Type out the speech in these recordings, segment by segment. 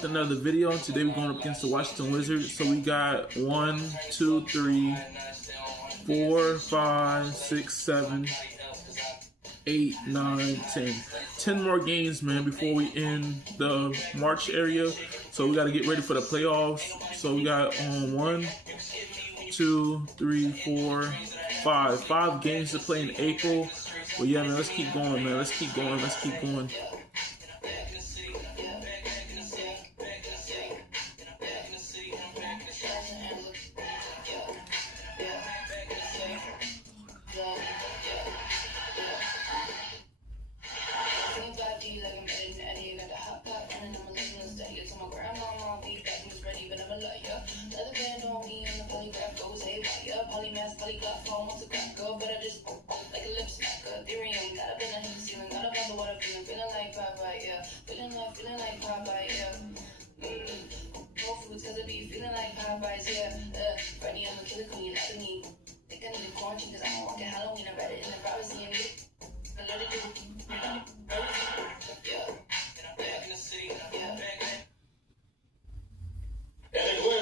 Another video. Today we're going up against the Washington Wizards. So we got 1, 2, 3, 4, 5, 6, 7, 8, 9, 10. 10 more games, man, before we end the March area. So we got to get ready for the playoffs. So we got 1, 2, 3, 4, 5. 5 games to play in April. But yeah, man, let's keep going, man. Let's keep going. Let's keep going.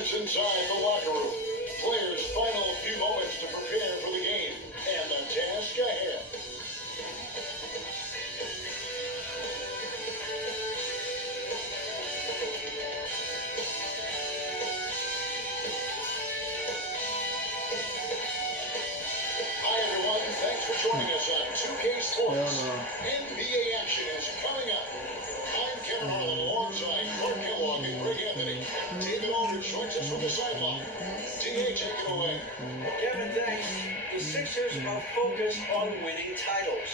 Inside the locker room, players' final few moments to prepare for the game and the task ahead. Hi everyone, thanks for joining us on 2K Sports. NBA action is coming up. I'm Kevin Harlan alongside Clark Kellogg and Greg Anthony. David Aldridge joins us from the sideline. DA, take it away. Kevin, thanks. The Sixers are focused on winning titles.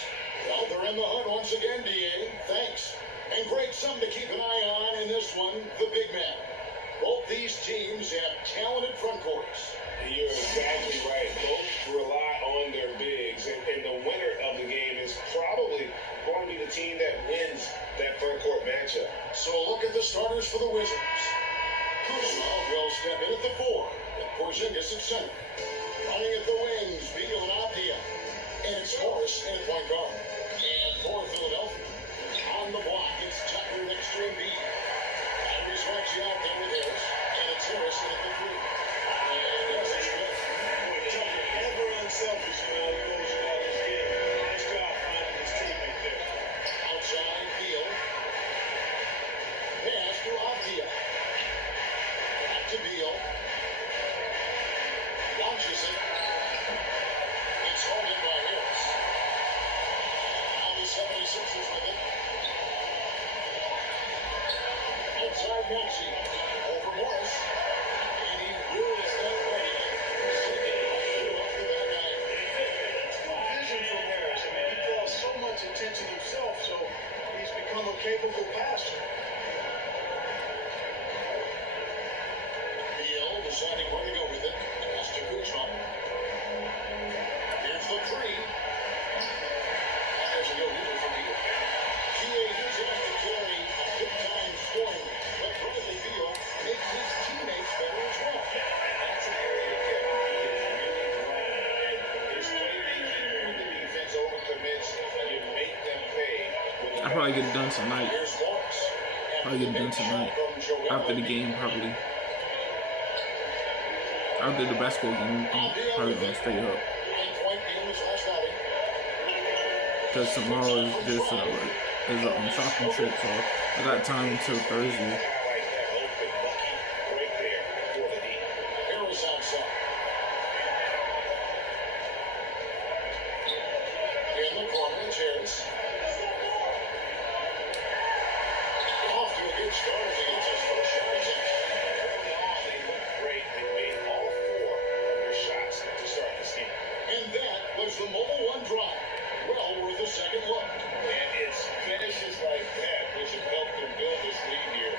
Well, they're in the hunt once again, DA. Thanks. And Greg, something to keep an eye on in this one, the big man. Both these teams have talented front courts. You're exactly right. Both rely on their bigs, and the winner of the game is probably going to be the team that wins that front court matchup. So look at the starters for the Wizards. Kuzma will step in at the 4, with Porzingis at center. Running at the wings, Beal and Avdia. And it's Morris in point guard. And for Philadelphia, on the block, it's Tucker next to Embiid. And we switch you out there with Harris. And it's Harrison at the 3. And there's his fifth. Never unselfish about this game. Nice job finding his teammate there. Outside, Beal. Pass to Avdia. Back to Beal. Launches it. It's holding by Harris. Now the 76ers with it. Outside Maxey. Over Morris. And he really stuck ready. Off the back iron. Vision from Harris. I mean, he draws so much attention himself, so he's become a capable passer. Beal deciding where to go with it. Pass to Kuzma. Here's the 3. There's a go-getter for Beal. T.A. does have to carry a big-time scoring, but Bradley Beal makes his teammates better as well. That's an area that really grind. His playmaking when the defense overcommits, you make them pay. I'll probably get it done tonight. Here's Morris. Probably get it done tonight. After the game, probably. After the basketball game, I'm probably gonna stay up. Because tomorrow is just a shopping trip, so I got time until Thursday. Harris outside. In the corner, it's Harris. Off to a good start as he gets his first shot. They look great. They made all 4 of their shots to start this game. And that was the Mobile One drive. Well worth a second look. And it's finishes like that which have helped them build this lead here.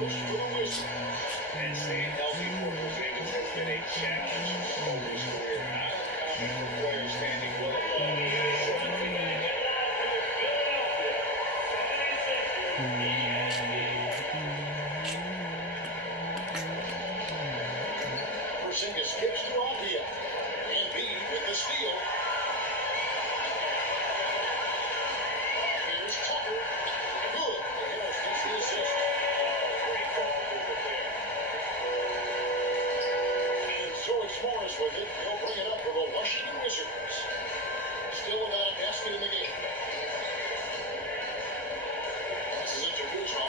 first for the Wizards. And staying healthy for Porzingis has been a challenge over his career. Not uncommon for players standing well above the Porzingis gives to Avdia. Embiid with the steal. Here's Tucker. Good. Harris gets the assist. great ball movement there. And George Morris with it. He'll bring it up for the Washington Wizards. Still without a basket in the game. This is into Kuzma.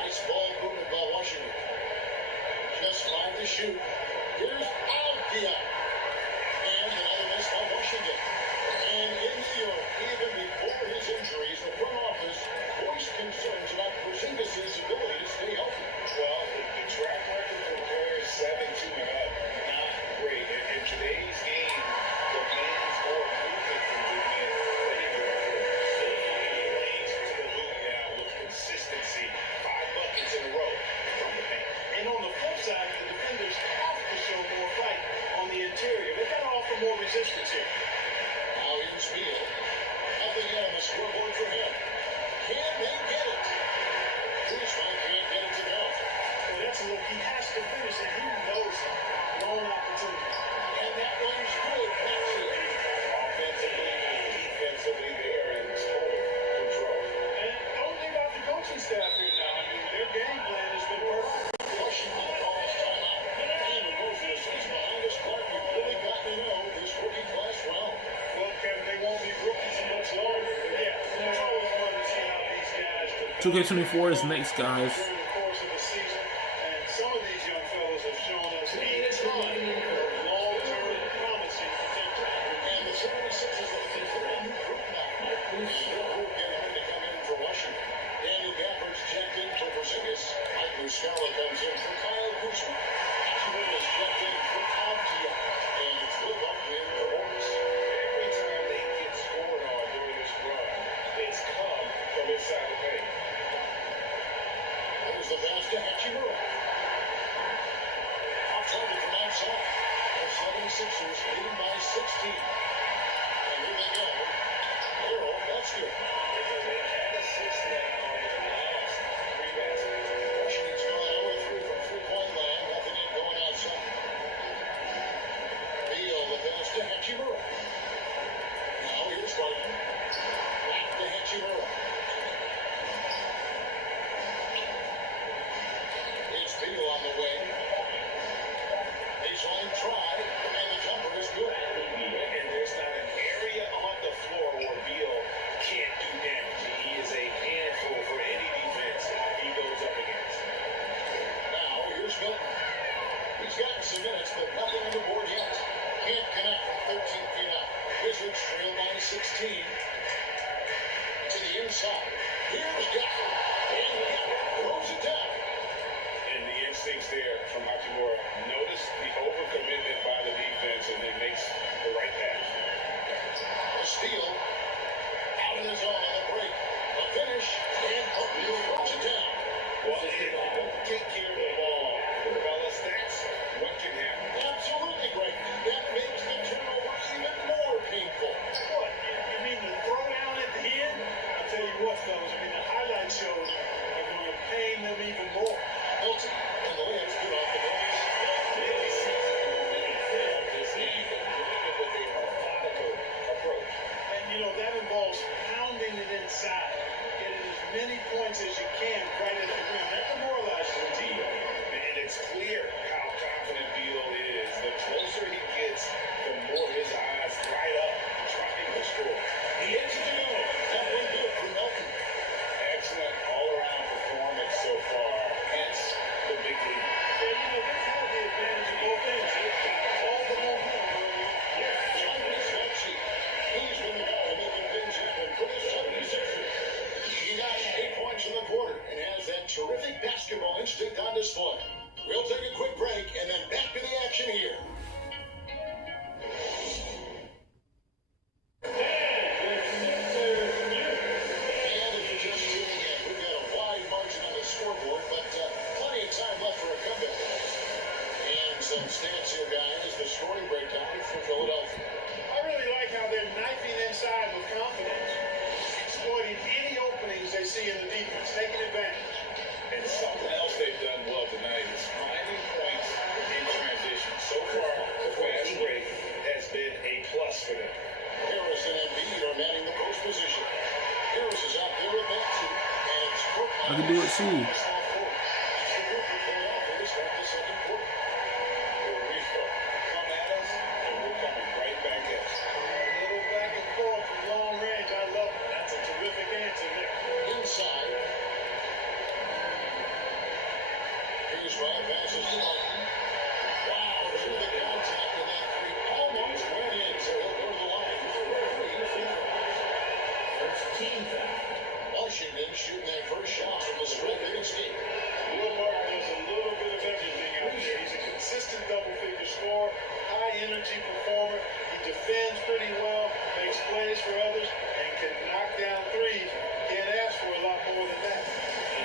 Nice ball movement by Washington. Just 5 to shoot. Here's Avdia. And another miss by Washington. And in New York, even before his injuries, the front office voiced concerns about Porzingis' ability to stay healthy. Well, the track record for players 7-2 and up, not great. In today's game, demands more movement from big men than ever before. He lanes to the hoop now with consistency. 5 buckets in a row from the paint. And on the flip side, the defenders have to show more fight on the interior. They've got to offer more resistance here. Now here's Beal. Nothing on the scoreboard for him. Can they get it? Kuzma can't get it to go. Well, that's a look. He has to finish it. He knows it. Long opportunity. And that one's good. That's it. Offensively and defensively, they are in total control. And don't leave out the coaching staff here now. I mean, their game plan has been perfect. Washington calls timeout. And removes the assist behind us. Clark, we've really got to know this rookie class well. Well, Kevin, they won't be rookies much longer. But yeah, it's always fun to see how these guys develop 2K24 is next, guys. during the course of the season. And some of these young fellows have shown us a ton of long-term promising potential. And the 76ers are considering new group now. Their group getting him to come in for Washington. Daniel Gafford's checked in for Porzingis. Mike Muscala comes in for Kyle Kuzma. Ashburn is checked in for Avdia. And it's Will Barton in for Morris. Every time they get scored on during this run, it's come from inside the paint. There's the pass to Hachimura. Off target from outside. The 76ers leading by 16. And here they go. Harold, that's good. They had a 6 now in the last 3 baskets. Washington's going 0-3 from three-point land. Nothing in going outside. Beal, the pass to Hachimura. Now here's Barton. Back to Hachimura. It's Beal on the way. Baseline try, and the jumper is good. And there's not an area on the floor where Beal can't do damage. He is a handful for any defense he goes up against. Now here's Milton. He's gotten some minutes, but nothing on the board yet. Can't connect from 13 feet out. Wizards trail by 16. To the inside. Here's Gafford. And Gafford throws it down. And the instincts there from Hachimura. Notice the overcommitment by the defense and then makes the right pass. A steal. Out in his own on the break. A finish. And Beal throws it down. Well, if you don't take care of the ball, fellas, that's what can happen. Absolutely great. That makes the turnover even more painful. What? You mean the throwdown at the end? I'll tell you what, fellas. I mean, the highlight shows are going to pain them even more. Milton, and the layup's good off the bench. This season, this league, with a methodical approach. And, you know, that involves pounding it inside. Getting as many points as you can right at the rim. That demoralizes the team. And it's clear how confident Beal is. The closer he gets, the more his eyes light up trying to score. He hits it to go. That one good for Milton. Excellent all-around performance so far. Hence the big lead. Well, you know, they've had the advantage of both ends. They've got all the momentum early on. John Wisniewski. He's been the guy making things happen for the 76ers. He got 8 points in the quarter and has that terrific basketball instinct on display. We'll take a quick break and then back to the action here. And if you just stats here, guys. The scoring breakdown for Philadelphia. I really like how they're knifing inside with confidence, exploiting any openings they see in the defense, taking advantage. And something else they've done well tonight is finding points in transition. So far, the fast break has been a plus for them. Harris and Embiid are manning the post position. Harris is out there with that two, and it's Cook. I can do it too. It's off four. It's the group for Philadelphia to start the second quarter. Here we go. Come at us, and we're coming right back at you. A little back and forth from long range. I love it. That's a terrific answer there. Inside. Here's Ryan passes to Martin. Wow, through the contact, and that three almost went in, so he'll go to the line for a free free throw. First team foul. Washington shooting that first shot from the strip in escape. Will Barton does a little bit of everything out there. He's a consistent double-figure scorer, high-energy performer. He defends pretty well, makes plays for others, and can knock down threes. Can't ask for a lot more than that.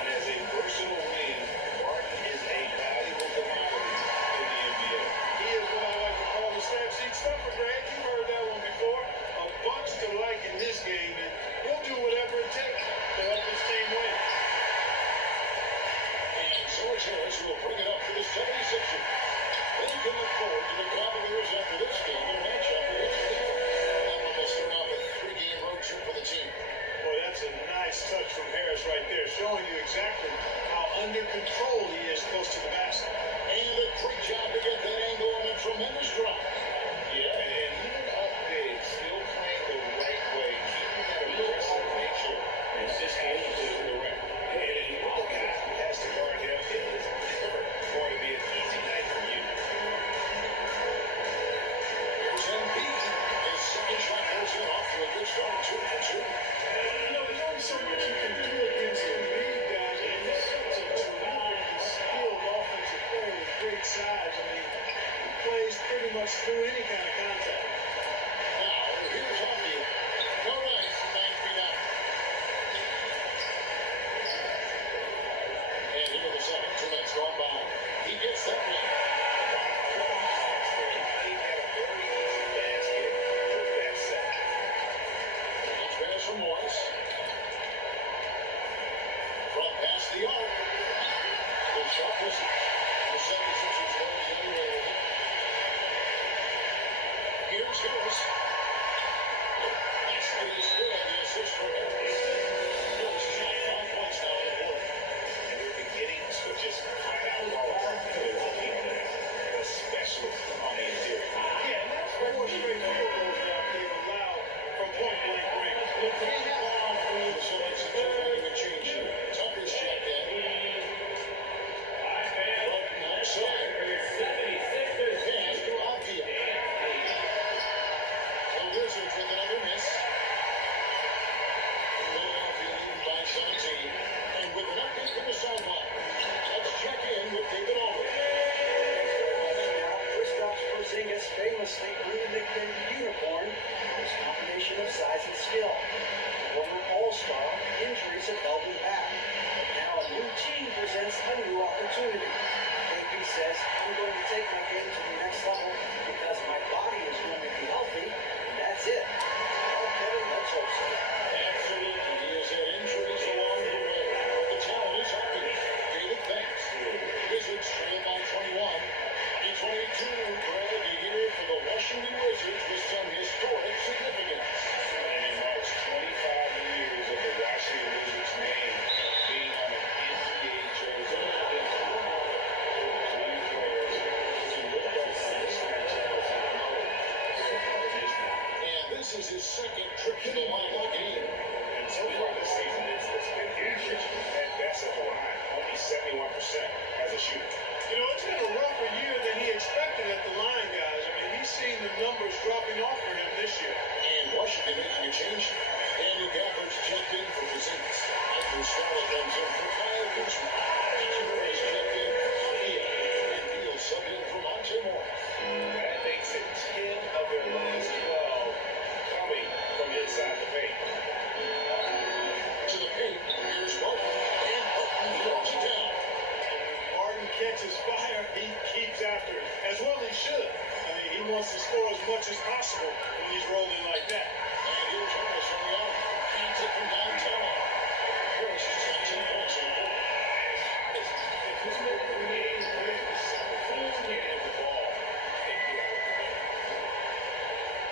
And as a versatile wing, Barton is a valuable commodity in the NBA. He is what I like to call the stat sheet stuffer, Greg. You've heard that one before. A bunch to like in this game, and he'll do whatever it takes to help his team win. And George Harris will bring it up for the 76ers. They can look forward to the Cavaliers after this game in a matchup against Cleveland. That one will start off a three-game road trip for the team. Boy, that's a nice touch from Harris right there, showing you exactly how under control he is close to the basket. And a great job to get that angle on a tremendous drop. Yeah, and even up big, still playing the right way, keeping that aggressive nature, and just getting to the rim. And you look at it, who has to guard him, it is never going to be an easy night for you. Here's Embiid. His second shot goes in off to a good start, 2 for 2. You know, there's only so much you can do against the lead, guys, and he's such a terrific, skilled offensive player. possible when he's rolling like that. And here's Harris from the arc. Feeds it from downtown. Harris is 10 points in the quarter.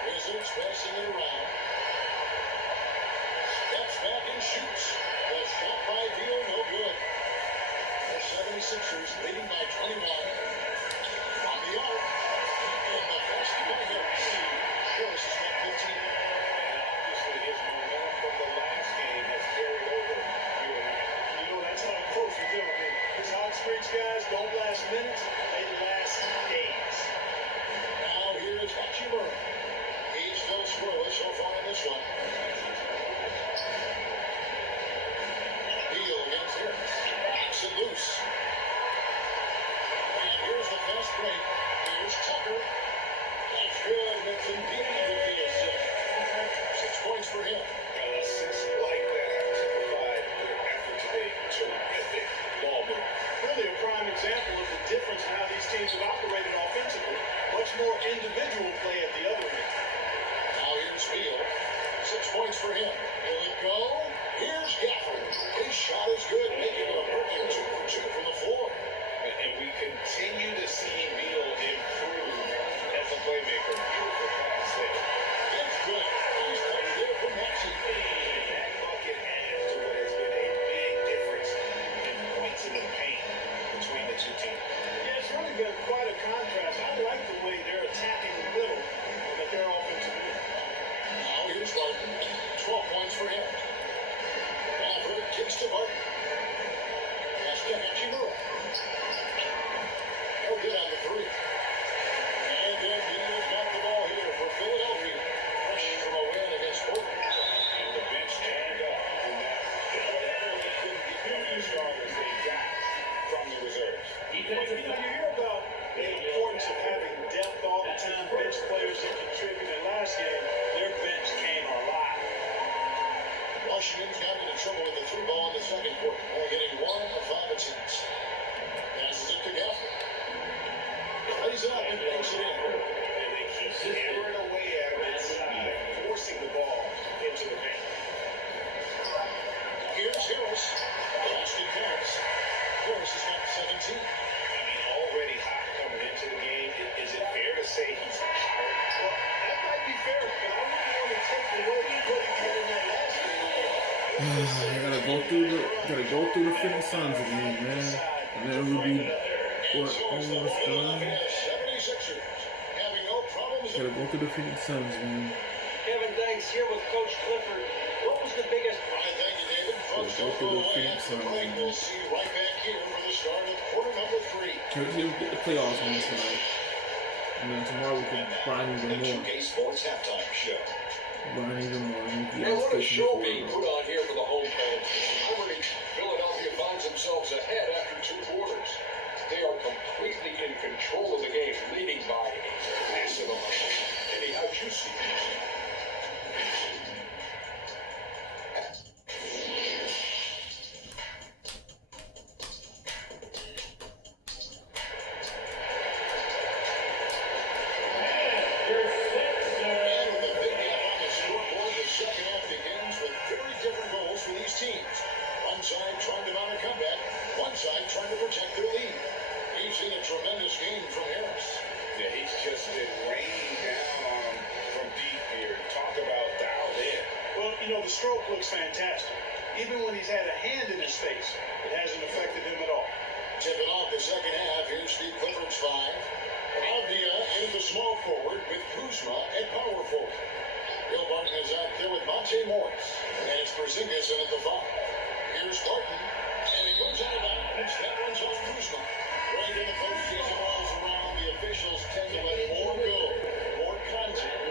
Wizards passing it around. Steps back and shoots. The shot by Beal, no good. The 76ers leading by 21. On the arc. And the basket by Harris. Harris has got 15. And obviously his momentum from the last game has carried over here tonight. You know, that's how close with him. I mean, his hot streaks, guys, don't last minutes. They last days. Now here is Hachimura. He's still scoreless so far in this one. Beal against Harris. Knocks it loose. And here's the fast break. Here's Tucker. That's good. With Embiid with the assist. 6 points for him. Assists like that have typified their effort today. Terrific ball movement. Really a prime example of the difference in how these teams have operated offensively. Much more individual play at the other end. Now here's Beal. 6 points for him. Will it go? Here's Gafford. His shot is good, making it a perfect 2 for 2 from the floor. And we continue to see Beal improve as a playmaker. Beautiful pass there. It's good. He's right there for Maxey. And that bucket adds to what has been a big difference in points in the paint between the two teams. Yeah, it's really been quite a contrast. I like the way they're attacking the middle with their offensive unit. Now here's Barton. 12 points for him. Gafford kicks to Barton. That's to Hachimura. No good on the three. And then Beal's got the ball here for Philadelphia. Fresh from a win against Portland. And the bench turned up in that. Whatever they couldn't get from their starters, they got from the reserves. Well, you know, you hear about the importance of having depth all the time, bench players that contribute. In last game, their bench came alive. Washington got into trouble with the three ball in the second quarter, only hitting 1 of 5 attempts. Passes it to Gafford. Plays it up and banks it in. And they keep hammering away at him inside, forcing the ball into the paint. Here's Harris. Basket counts. Harris has got 17. I mean, already hot coming into the game. Is it fair to say he's tired? Well, that might be fair, but I wouldn't want to take the way he put it in that last game. I gotta go through the Phoenix Suns again, man. And then we'll be what, almost done. 76ers having no problems. Gotta go through the Phoenix Suns, man. Kevin, thanks. Here with Coach Clifford. What was the biggest? All right, thank you, David. Folks, Go don't through go the away Phoenix after the Suns, break. man. We'll see you right back here for the start of quarter number 3. Can we get the playoffs on tonight? And then tomorrow we can grind even more. 2K Sports Halftime Show. Grind even more. And what a show being put on here for the home fans. Already, Philadelphia finds themselves ahead after 2 quarters. They are completely in control of the game, leading by a massive amount. Eddie, how'd you see it? And with a big gap on the scoreboard, the second half begins with very different goals for these teams. One side trying to mount a comeback, one side trying to protect their lead. We've seen a tremendous game from Harris. Yeah, he's just been raining down on him from deep here. Talk about dialed in. Well, you know, the stroke looks fantastic. Even when he's had a hand in his face, it hasn't affected him at all. Tipping off the second half, here's Steve Clifford's 5. Avdia into the small forward with Kuzma at power forward. Bill Barton is out there with Monte Morris. And it's Porzingis in at the 5. Here's Barton, and it goes out of bounds. That one's off Kuzma. Right in the postseason rolls around, the officials tend to let more go, more contact,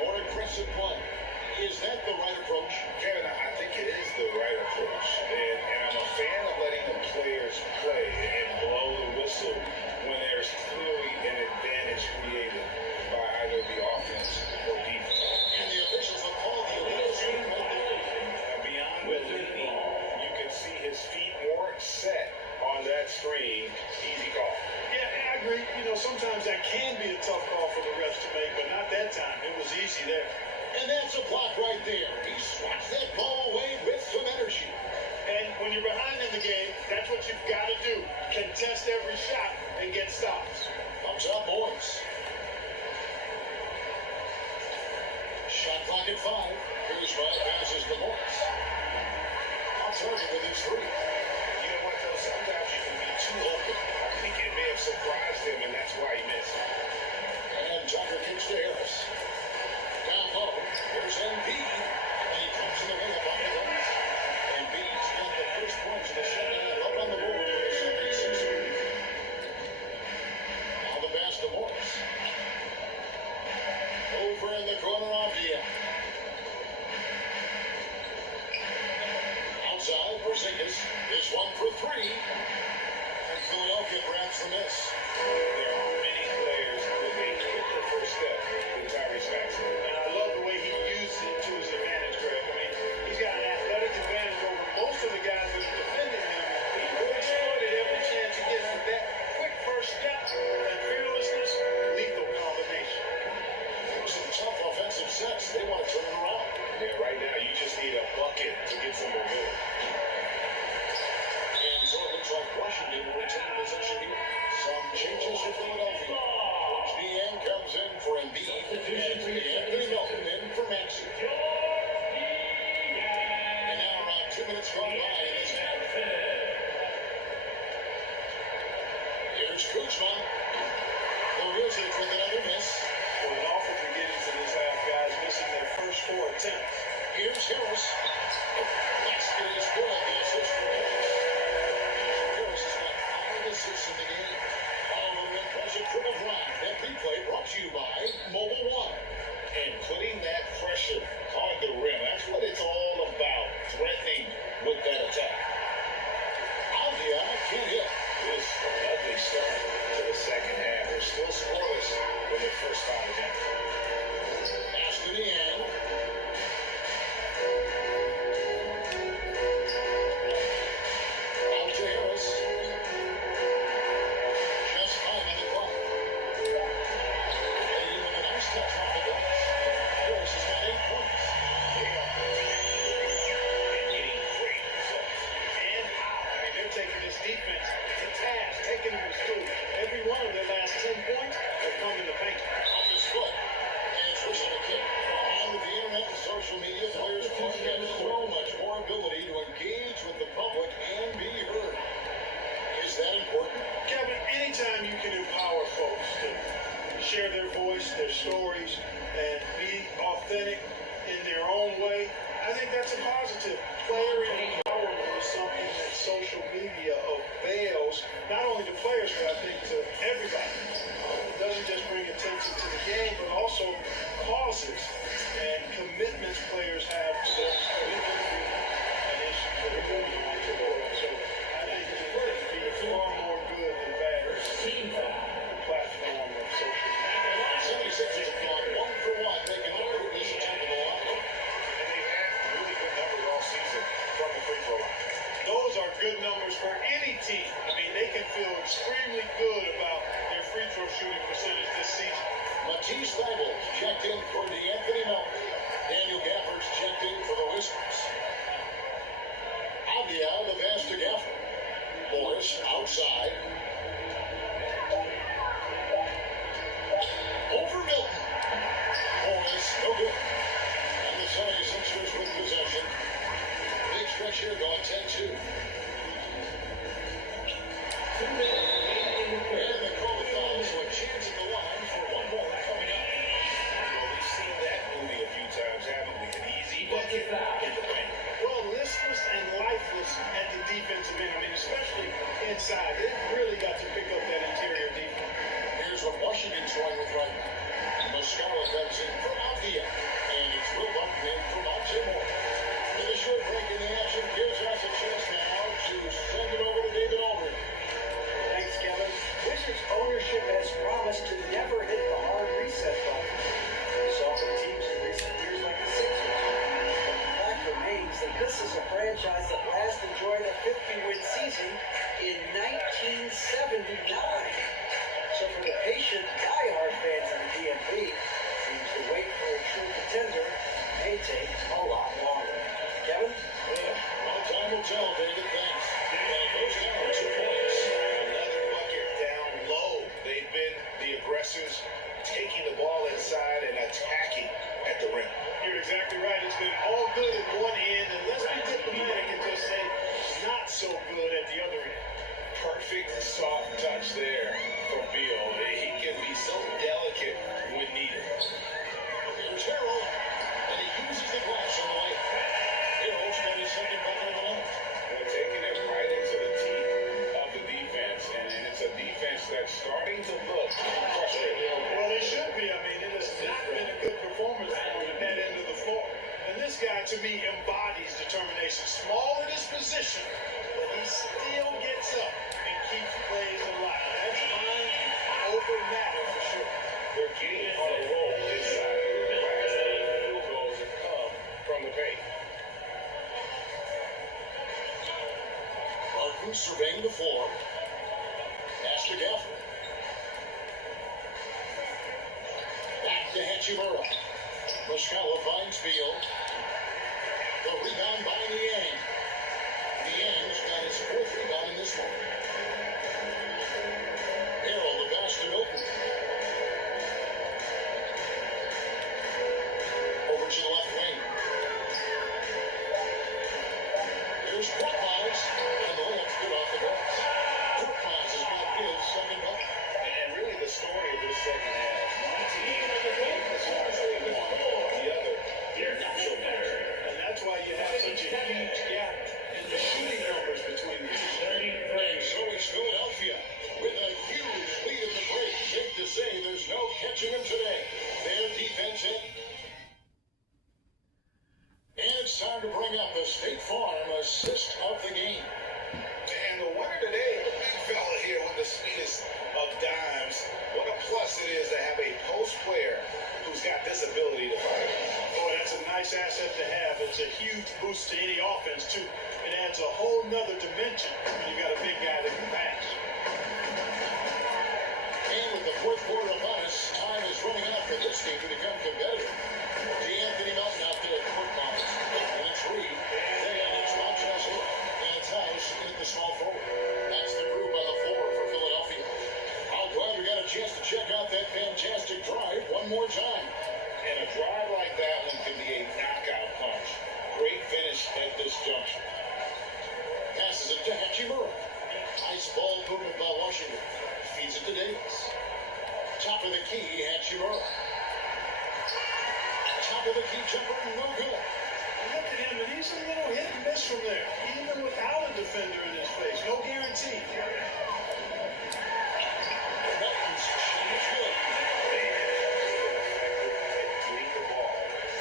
more aggressive play. Is that the right approach? Kevin, I think it is the right approach. And I'm a fan of letting the players play and blow the whistle when there's clearly an advantage created by either the offense or defense. And the officials have called the illegal screen right there. Beyond the leading, you can see his feet weren't set on that screen. Easy call. Yeah, I agree agree. Sometimes that can be a tough call for the refs to make, but not that time. It was easy there. And that's a block right there. He swats that ball away with some energy. And when you're behind in the game, that's what you've got to do. Contest every shot and get stops. Comes up, boys. Shot clock at 5. Kuzma passes the Morris. On target with his 3. You know what, though? Sometimes you can be too open. I think it may have surprised him, and that's why he missed. And Tucker kicks to Harris. Down low, here's Embiid. And he comes in the way up on the glass. Embiid's got the first points of the second half up on the board for the 76ers. Now the pass to Morris. Over in the corner off Diaz. Outside, Porzingis. This one for 3. And Philadelphia grabs the miss. There are many players who make the first step with Tyrese Maxey. And I love the way he uses it to his advantage, Greg. I mean, he's got an athletic advantage over most of the guys that are defending him. He will exploit it every chance he gets with that quick first step and fearlessness, lethal combination. Some tough offensive sets. They want to turn it around. Yeah, right now you just need a bucket to get some momentum. And so it looks like Washington will retain possession here. Some changes for Philadelphia. Coach Niang comes in for Embiid. And Anthony Melton in for Maxey. And now around 2 minutes gone by in this half. Here's Kuzma. The Wizards with another miss. Well, an awful beginning to this half, guys, missing their first 4 attempts. Here's Harris. Basket is good. The assist for Harris. Harris has got 5 assists in the game. Following an impressive trip of drive. That replay brought to you by Mobile One. And putting that pressure on the rim, that's what it's all about, threatening with that attack. Avdia can't hit. This is an ugly start to the second half. They're still scoreless with their first 5 attempts. Pass to Niang. Out to Harris. Just 5 on the clock. And with a nice touch off the glass. Harris has got 8 points. They are and getting great results. And how? I mean, they're taking this defense to task, taking them to school. Every one of their last 10 points have come in the paint. Off his foot. And switching the kick. And with the internet and social media, players have so much more ability to engage with the public and be heard. Is that important? Kevin, anytime you can empower folks to share their voice, their stories, and be authentic in their own way, I think that's a positive. Player empowerment is something that social media avails, not only to players, but I think to everybody. It doesn't just bring attention to the game, but also causes and commitments players have to their community and issues that are going on to the world. So I think it's far more good than bad. The platform of social media. 76ers have gone 1 for 1, making a previous attempt at the line. And they've had really good numbers all season from the free throw line. Those are good numbers for any team. I mean, they can feel extremely good about their free throw shooting percentage this season. Matisse Thybulle checked in for DeAnthony Melton. Daniel Gafford's checked in for the Wizards. Avdia, the pass to Gafford. Morris outside. Over Milton. Morris, no good. And the 76ers with possession. Big stretch here going 10-2. And they call the foul, so a chance at the line for one more coming up. Well, we've seen that movie a few times, haven't we? An easy bucket in the paint. Well, listless and lifeless at the defensive end. I mean, especially inside. They've really got to pick up that interior defense. Here's what Washington's going with right now. Muscala comes in for Avdia. And it's Will Barton in for Monte Moore. With a short break in the action, gives us a chance now to send it over to David Aldridge. Thanks, Kevin. Wizards ownership has promised to never hit the hard reset button. We saw from teams in recent years like the Sixers. But the fact remains that this is a franchise that last enjoyed a 50-win season in 1979. So perfect soft touch there from Beal. He can be so delicate when needed. Here's Harold, and he uses the glass on the way. Harold's got his second bucket of the night. They're taking it right into the teeth of the defense, and it's a defense that's starting to look frustrated. Well, they should be. I mean, it has not been a good performance on that end of the floor. And this guy, to me, embodies determination. Small in his position, but he still gets up and keeps plays alive. That's mind over matter for sure. They're getting on a roll inside. The last field goals have come from the paint. Martin surveying the floor. Pass to Gafford. Back to Hachimura. Muscala finds Beal. The rebound by Niang. Niang's got his fourth rebound in this one. Harold, the pass to Milton. Over to the left wing. Here's Korkmaz, and the layup's good off the glass. Korkmaz has got his second bucket. And really the story of this second half. One team, as far as they want, the other, they're not so much. And that's why you have such a huge gap in the shooting numbers between these two. And so is Philadelphia with a huge lead in the break. Safe to say there's no catching them today. Their defense in. And it's time to bring up the State Farm assist of the game. And the winner today, the big fella here with the sweetest of dimes. What a plus it is to have a post player who's got this ability to fight. Boy, that's a nice asset to have. It's a huge boost to any offense, too. It adds a whole nother dimension when you've got a big guy that can pass. And with the fourth quarter upon us, time is running out for this game to become competitive. D'Anthony Melton out there at Korkmaz. And it's Reed. And it's Montrezl Harrell. And it's House in the small forward. That's the group on the floor for Philadelphia. I'm glad we got a chance to check out that fantastic drive one more time. And a drive like that one can be a knockout punch. Great finish at this junction. Passes it to Hachimura. Nice ball movement by Washington. Feeds it to Davis. Top of the key, Hachimura. Top of the key jumper, no good. Look at him, and he's a little hit and miss from there, even without a defender in his face. No guarantee. Melton's shot is good. Getting the ball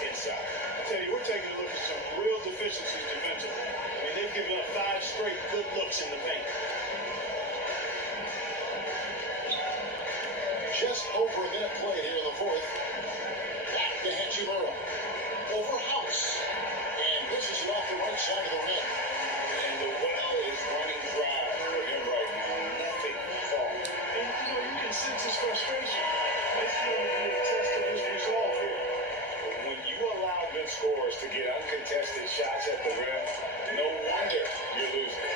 inside. I tell you, we're taking a look at some real deficiencies defensively. I mean, they've given up 5 straight good looks in the paint. Just over a minute played here in the fourth. Back to Hachimura. Over House. And this is off the right side of the rim. And the well is running dry for him right now. Nothing falling. And, you can sense his frustration. That's going to be a test of his resolve here. But when you allow good scorers to get uncontested shots at the rim, no wonder you're losing.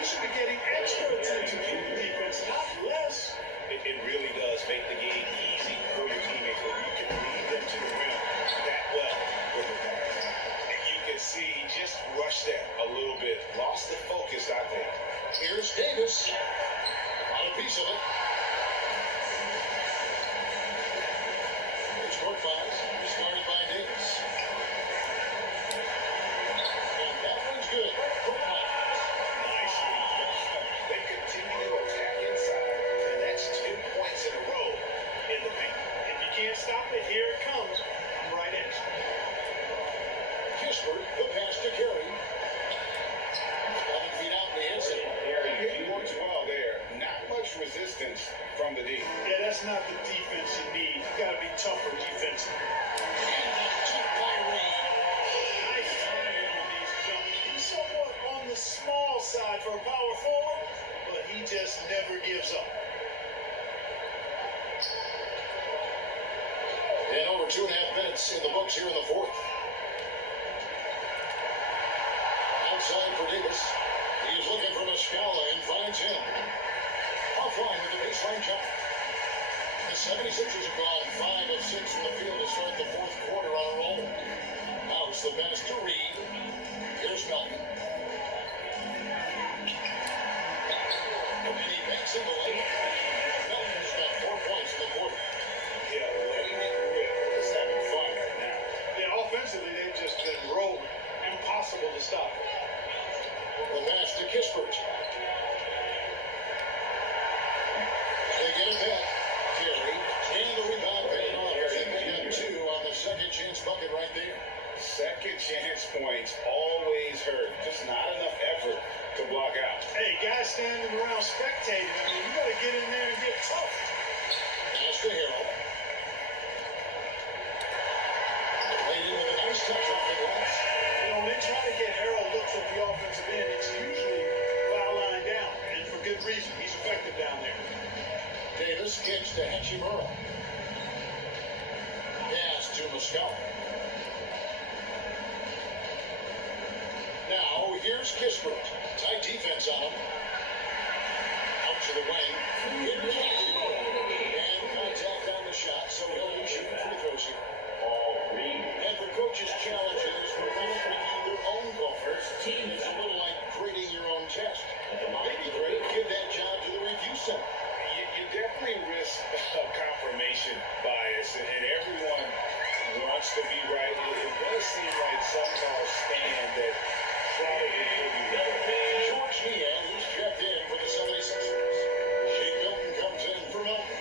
He should be getting extra attention from the defense, not less. It really does make the game easy for your teammates when you can lead them to the rim that well with the pass. And you can see he just rushed that a little bit, lost the focus, I think. Here's Davis. Got a piece of it. Here's Korkmaz. Started by Davis. And that one's good. Korkmaz. Nicely. They continue to attack inside, and that's 2 points in a row in the paint. If you can't stop it, here it comes. I'm right at you. Kispert, the pass to Carey. 11 feet out, and he hits it. He works well there. Not much resistance from the D. Yeah, that's not the defense you need. You got to be tougher defensively. And that's took by Reed. Nice timing on these jumps. He's somewhat on the small side for a power forward, but he just never gives up. And over 2.5 minutes in the books here in the fourth. Outside for Davis. He's looking for Muscala and finds him. Offline with the baseline jump. The 76ers have gone 5 of 6 in the field to start the fourth quarter on a roll. Now it's the pass to Reed. Here's Melton. Hey, guys standing around spectating. I mean, you got to get in there and get tough. Pass to Harrell. Laid in with a nice touch off the glass. You know, when they try to get Harold looks at the offensive end, it's usually foul line down, and for good reason. He's effective down there. Davis kicks to Hachimura. Pass to Muscala. Now, here's Kispert. Tight defense on him. Out to the wing. Here's Hachimura. And contact on the shot, so he'll be shooting free throws here. And for coaches' challenges, we're going to review their own golfers. It's a little like grading your own test. Maybe great, give that job to the review center. You definitely risk confirmation bias, and everyone wants to be right. It does seem like some calls stand that probably could be right. George Niang, who's checked in for the 76ers. Shake Milton comes in for Milton.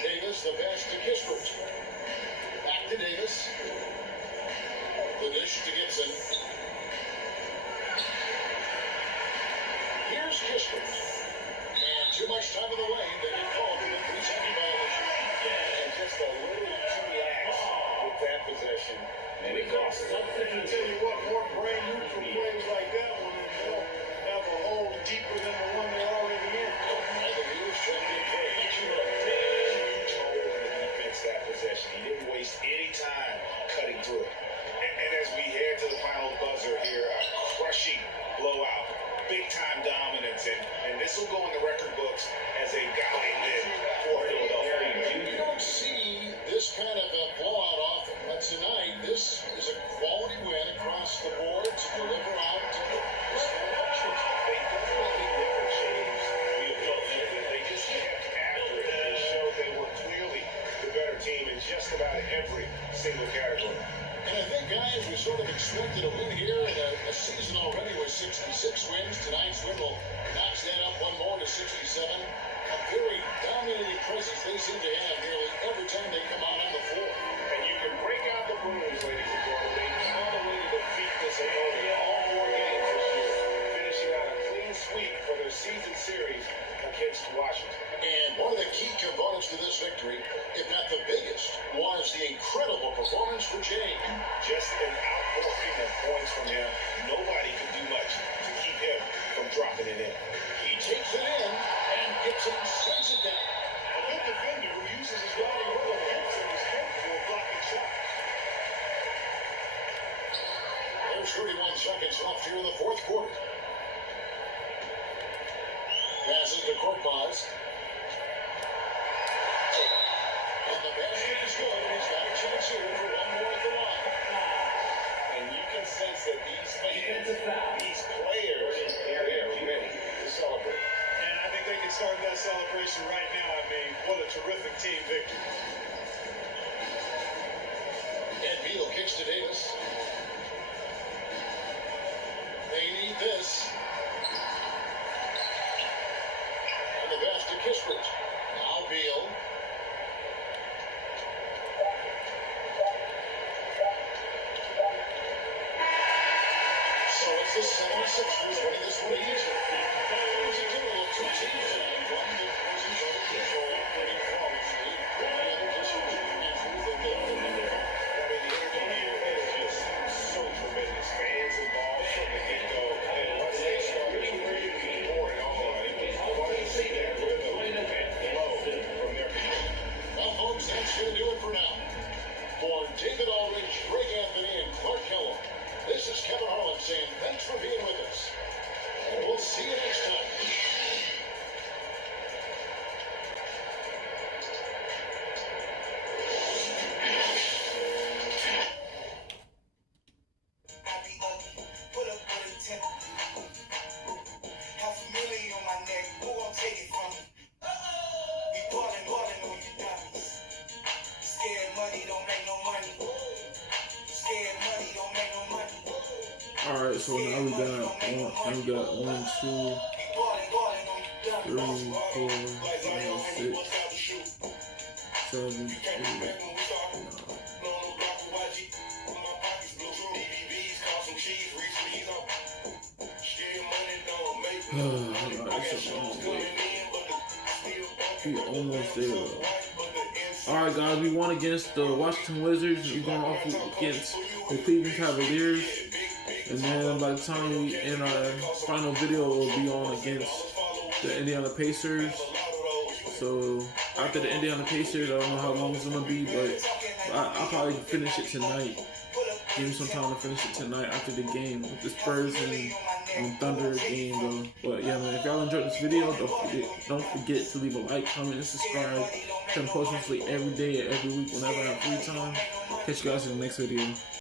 Davis, the pass to Kispert. Back to Davis. The dish to Gibson. Here's Kispert. And too much time in the lane. They get called for the 3-second violation. And just a little too lax with that possession, and it costs them. And I tell you what, more brain neutral plays like that one, and they'll have a hole deeper than the one they're already in. And the Bears checked in for Hachimura. Huge hole in the defense that possession. He didn't waste any time cutting through it. And as we head to the final buzzer here, a crushing blowout, big-time dominance, and this will go in the record books as a guy win for Philadelphia. You don't see this kind of a blowout often, but tonight this is a quality win across the board to deliver out to this Philadelphia. They definitely never changed Philadelphia. They just kept after it. They showed they were clearly the better team in just about every single category. And I think, guys, we sort of expected a win here in a season already with 66 wins. Tonight's win will notch that up one more to 67. A very dominating presence they seem to have nearly every time they come out on the floor. And you can break out the brooms, ladies and gentlemen. They found a way to defeat this opponent all 4 games this year, finishing out a clean sweep for their season series against Washington. And one of the key components to this victory, if not the biggest, was the incredible performance for Jay. Just an outpouring of points from him. Nobody could do much to keep him from dropping it in. He takes it in, and Gibson slays it down. A good defender who uses his body well hits and is capable of blocking shots. There's 31 seconds left here in the fourth quarter. Passes to Korkmaz. And the basket is good, and he's got a chance here for one more at the line. And you can sense that these fans, these players, they are ready to celebrate. And I think they can start that celebration right now. I mean, what a terrific team victory. And Beal kicks to Davis. They need this. And the pass to Kispert. Now Beal. So it's the 76ers winning this one easily. It was a typical two teams tonight. One that wasn't able to control pretty flawlessly. The other just in truth and the Intermediate is just so tremendous. Fans involved from the get-go. And once they started to really pour it on, I wanted to see that rhythm and flow from their people. Well, folks, that's going to do it for now. For David Aldridge, Greg Anthony, and Clark Kellogg, this is Kevin Harlan saying thanks for being with us. And we'll see you next time. Alright, so now we got 1, 2, 3, 4, 5, 6, 7, 8, 9. It's a long way. We almost there. Alright guys, we won against the Washington Wizards. We're going off against the Cleveland Cavaliers. And then by the time we end our final video, we'll be on against the Indiana Pacers. So after the Indiana Pacers, I don't know how long it's going to be, but I'll probably finish it tonight. Give me some time to finish it tonight after the game with the Spurs and Thunder game though. But yeah, man, if y'all enjoyed this video, don't forget to leave a like, comment, and subscribe. I'm posting every day, every week, whenever I have free time. Catch you guys in the next video.